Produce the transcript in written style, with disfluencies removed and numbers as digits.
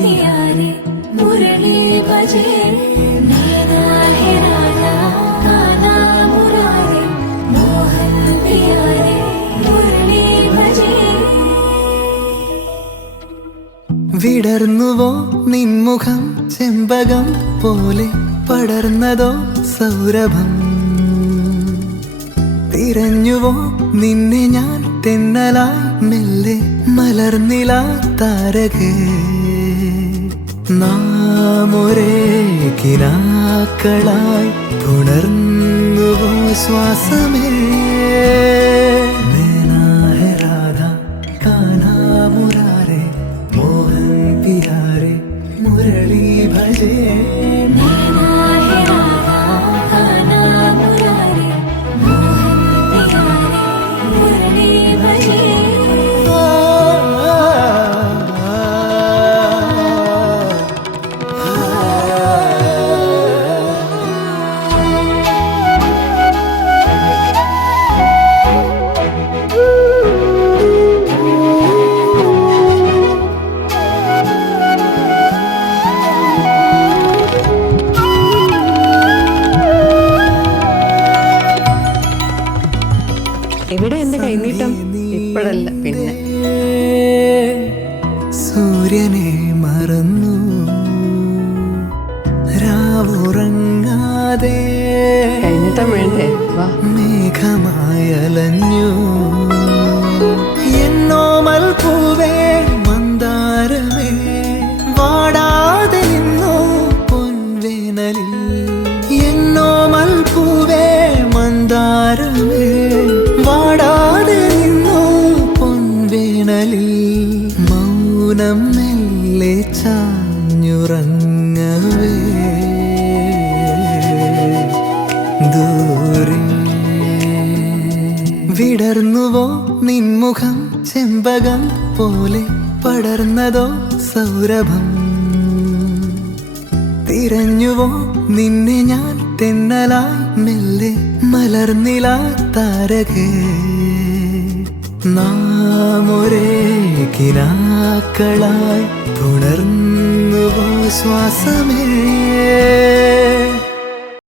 प्यारे मुरली बजे नैना है राधा गाना मुरारे मोहन प्यारे मुरली बजे വിടർന്നുവോ നിൻമുഖം ചെമ്പകം പോലെ പടർന്നതോ സൗരഭം തിരഞ്ഞുവോ നിന്നെ ഞാൻ തെന്നലായി മെല്ലെ മലർന്നില താരകേ നാം ഒരേ കിനാക്കളായി പുണർന്നുവോ ശ്വാസമേ നൈനാ ഹൈ രാധ കാനാ മുരാരേ മോഹൻ പിയാരേ മുരളി ഭജേ नैना है राधा गाना मुरारे मोहन प्यारे मुरली बजे എവിടെ എന്റെ കൈനീട്ടം? ഇപ്പോഴല്ല, പിന്നെ. സൂര്യനെ മറന്നു രാവുറങ്ങാതെ കൈനീട്ടം വേണ്ടേ? വാ. മേഘമായലഞ്ഞു എന്നോമൽ പൂവേ മന്ദാരമേ വാടാതെ നിന്നു പൊൻവേനലിൽ എന്നോമൽ പൂവേ മന്ദാരമേ വാടാതെ നിന്നു പൊൻവേനലിൽ മൗനം മെല്ലെ ചാഞ്ഞുറങ്ങവേ ദൂരെ വിടർന്നുവോ നിൻമുഖം ചെമ്പകം പോലെ പടർന്നതോ സൗരഭം തിരഞ്ഞുവോ നിന്നെ ഞാൻ തെന്നലായി മെല്ലെ മലർന്നില താരകേ നാം ഒരേ കിനാക്കളായി പുണർന്നുവോ ശ്വാസമേ